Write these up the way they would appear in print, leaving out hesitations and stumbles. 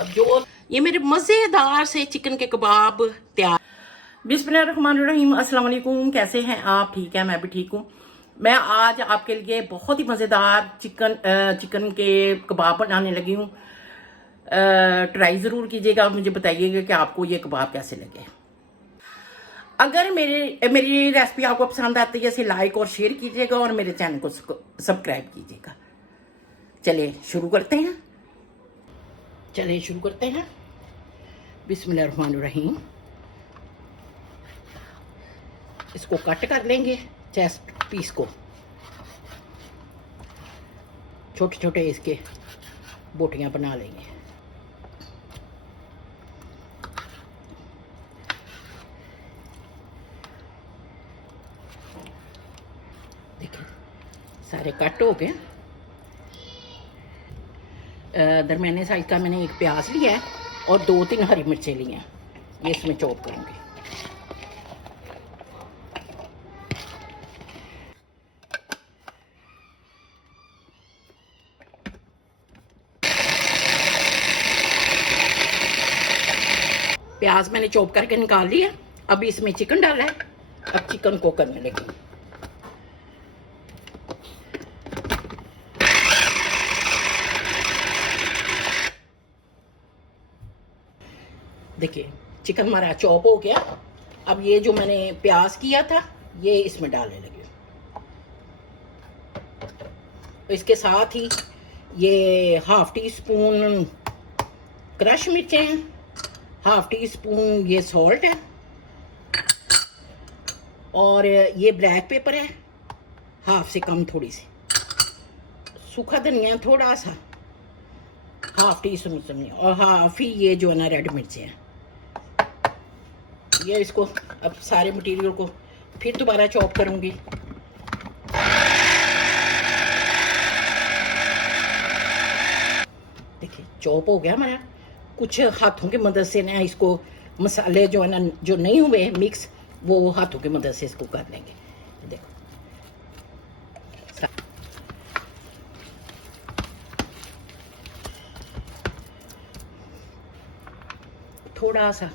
अब जो ये मेरे मज़ेदार से चिकन के कबाब तैयार। बिस्मिल्लाहिर्रहमानिर्रहीम, अस्सलाम वालेकुम। कैसे हैं आप? ठीक है, मैं भी ठीक हूँ। मैं आज आपके लिए बहुत ही मज़ेदार चिकन के कबाब बनाने लगी हूँ। ट्राई ज़रूर कीजिएगा, मुझे बताइएगा कि आपको ये कबाब कैसे लगे। अगर मेरी रेसिपी आपको पसंद आती है इसे लाइक और शेयर कीजिएगा और मेरे चैनल को सब्सक्राइब कीजिएगा। चलिए शुरू करते हैं। बिस्मिल्लाहिर्रहमानिर्रहीम। इसको कट कर लेंगे, चेस्ट पीस को छोटे छोटे इसके बोटियां बना लेंगे। देखिए सारे कट हो गए। दरमियाने साइज का मैंने एक प्याज लिया है और 2-3 हरी मिर्चें ली हैं, ये इसमें चॉप करूँगी। प्याज मैंने चॉप करके निकाल लिया। अब इसमें चिकन डाला है। अब चिकन को करने लगी। देखिए चिकन हमारा चॉप हो गया। अब ये जो मैंने प्याज किया था ये इसमें डालने लगी। इसके साथ ही ये 1/2 टीस्पून क्रश मिर्चें हैं, 1/2 टीस्पून ये सॉल्ट है और ये ब्लैक पेपर है, 1/2 से कम थोड़ी सी। सूखा धनिया थोड़ा सा, 1/2 टीस्पून और 1/2 ही ये जो है ना रेड मिर्चें हैं। ये इसको अब सारे मटेरियल को फिर दोबारा चॉप करूंगी। देखिए चॉप हो गया हमारा। कुछ हाथों की मदद से ना इसको मसाले जो है ना जो नहीं हुए मिक्स, वो हाथों की मदद से इसको कर लेंगे। देखो थोड़ा सा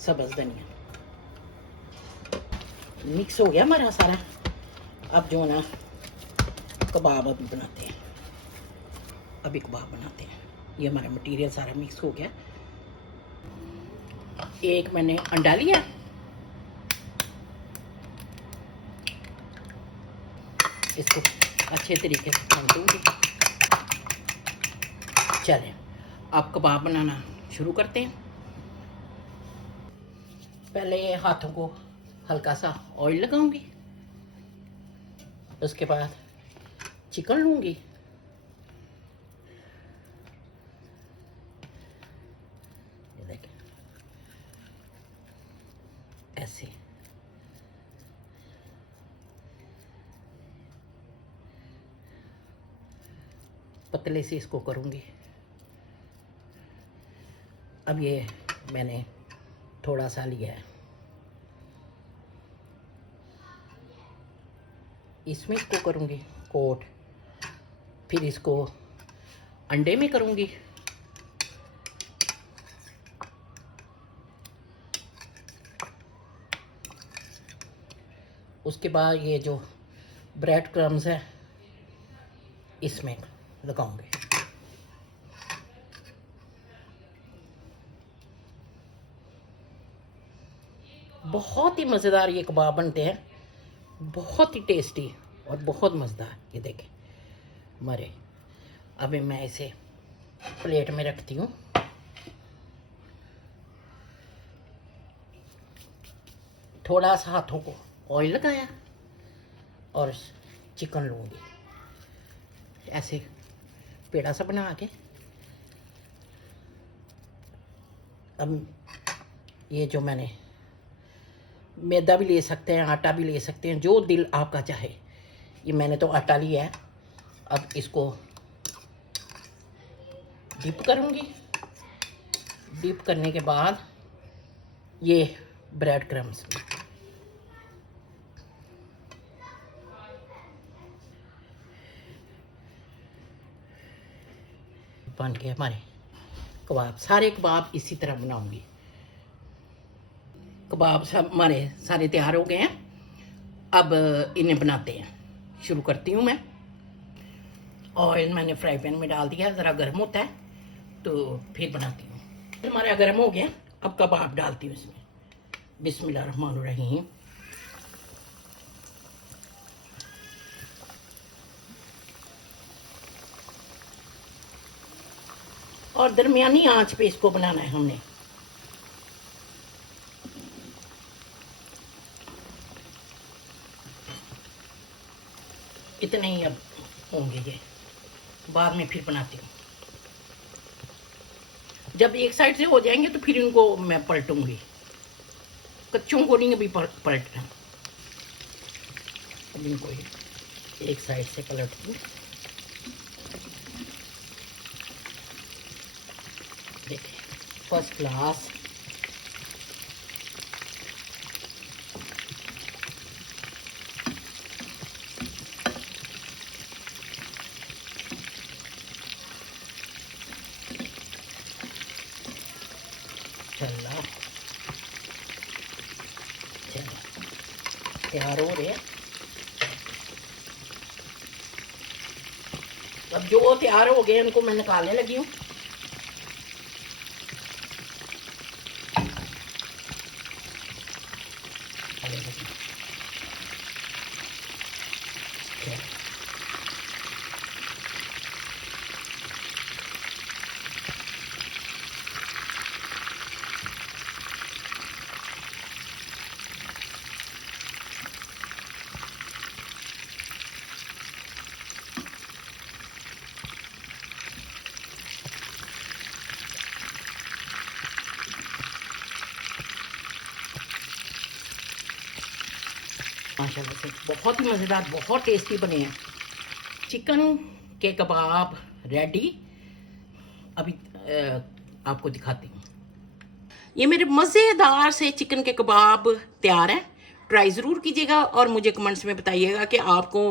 सब्ज़ धनिया मिक्स हो गया हमारा सारा। अब जो ना कबाब अभी बनाते हैं। ये हमारा मटेरियल सारा मिक्स हो गया। एक मैंने अंडा लिया, इसको अच्छे तरीके से भून दूंगी। चलें अब कबाब बनाना शुरू करते हैं। पहले हाथों को हल्का सा ऑयल लगाऊंगी, उसके बाद चिकन लूंगी, ऐसे पतले से इसको करूंगी। अब ये मैंने थोड़ा सा लिया है, इसमें इसको करूंगी कोट, फिर इसको अंडे में करूंगी। उसके बाद ये जो ब्रेड क्रम्स है इसमें लगाऊंगी। बहुत ही मज़ेदार ये कबाब बनते हैं, बहुत ही टेस्टी और बहुत मज़ेदार। ये देखें हमारे। अभी मैं इसे प्लेट में रखती हूँ। थोड़ा सा हाथों को ऑयल लगाया और चिकन लूँगी ऐसे पेड़ा सा बना के। अब ये जो मैंने मैदा भी ले सकते हैं, आटा भी ले सकते हैं, जो दिल आपका चाहे। ये मैंने तो आटा लिया है। अब इसको डिप करूँगी। डिप करने के बाद ये ब्रेड क्रम्स बन के हमारे कबाब, सारे कबाब इसी तरह बनाऊंगी। कबाब सब हमारे सारे तैयार हो गए हैं, अब इन्हें बनाते हैं। शुरू करती हूँ मैं। ऑयल मैंने फ्राई पैन में डाल दिया, ज़रा गर्म होता है तो फिर बनाती हूँ। हमारा गर्म हो गया, अब कबाब डालती हूँ इसमें। बिस्मिल्लाहिर्रहमानिर्रहीम। और दरमियानी आंच पे इसको बनाना है हमने। इतने ही अब होंगे ये, बाद में फिर बनाती हूँ। जब एक साइड से हो जाएंगे तो फिर इनको मैं पलटूंगी, कच्चों को नहीं अभी पलटना। अब इनको एक साइड से पलट दूँ। देखिए फर्स्ट क्लास। चला तैयार हो रहे हैं। अब जो तैयार हो गए उनको मैं निकालने लगी हूँ। माशाल्लाह से बहुत ही मज़ेदार, बहुत टेस्टी बने हैं। चिकन के कबाब रेडी। अभी आपको दिखाती हूँ। ये मेरे मज़ेदार से चिकन के कबाब तैयार हैं। ट्राई ज़रूर कीजिएगा और मुझे कमेंट्स में बताइएगा कि आपको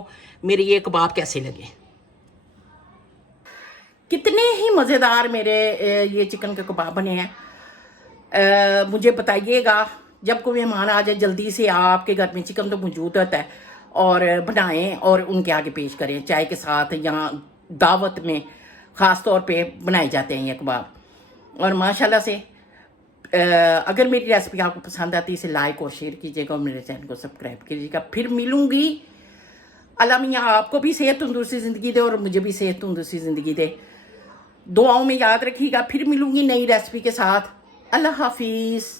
मेरे ये कबाब कैसे लगे। कितने ही मज़ेदार मेरे ये चिकन के कबाब बने हैं। मुझे बताइएगा। जब कोई मेहमान आ जाए जल्दी से, आपके घर में चिकन तो मौजूद होता है, और बनाएं और उनके आगे पेश करें चाय के साथ, या दावत में ख़ास तौर पे बनाए जाते हैं ये कबाब। और माशाल्लाह से अगर मेरी रेसिपी आपको पसंद आती है इसे लाइक और शेयर कीजिएगा और मेरे चैनल को सब्सक्राइब कीजिएगा। फिर मिलूंगी। अल्लाह मियाँ आपको भी सेहत तंदुरुस्ती ज़िंदगी दे और मुझे भी सेहत तंदुरुस्ती ज़िंदगी दे। दुआओं में याद रखिएगा। फिर मिलूंगी नई रेसिपी के साथ। अल्लाह हाफिज़।